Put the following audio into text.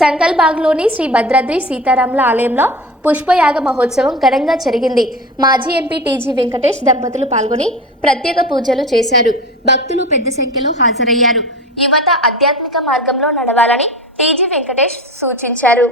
సంకల్బాగ్లోని శ్రీ భద్రాద్రి సీతారాముల ఆలయంలో పుష్పయాగ మహోత్సవం ఘనంగా జరిగింది. మాజీ ఎంపీ టీజీ వెంకటేష్ దంపతులు పాల్గొని ప్రత్యేక పూజలు చేశారు. భక్తులు పెద్ద సంఖ్యలో హాజరయ్యారు. యువత ఆధ్యాత్మిక మార్గంలో నడవాలని టీజీ వెంకటేష్ సూచించారు.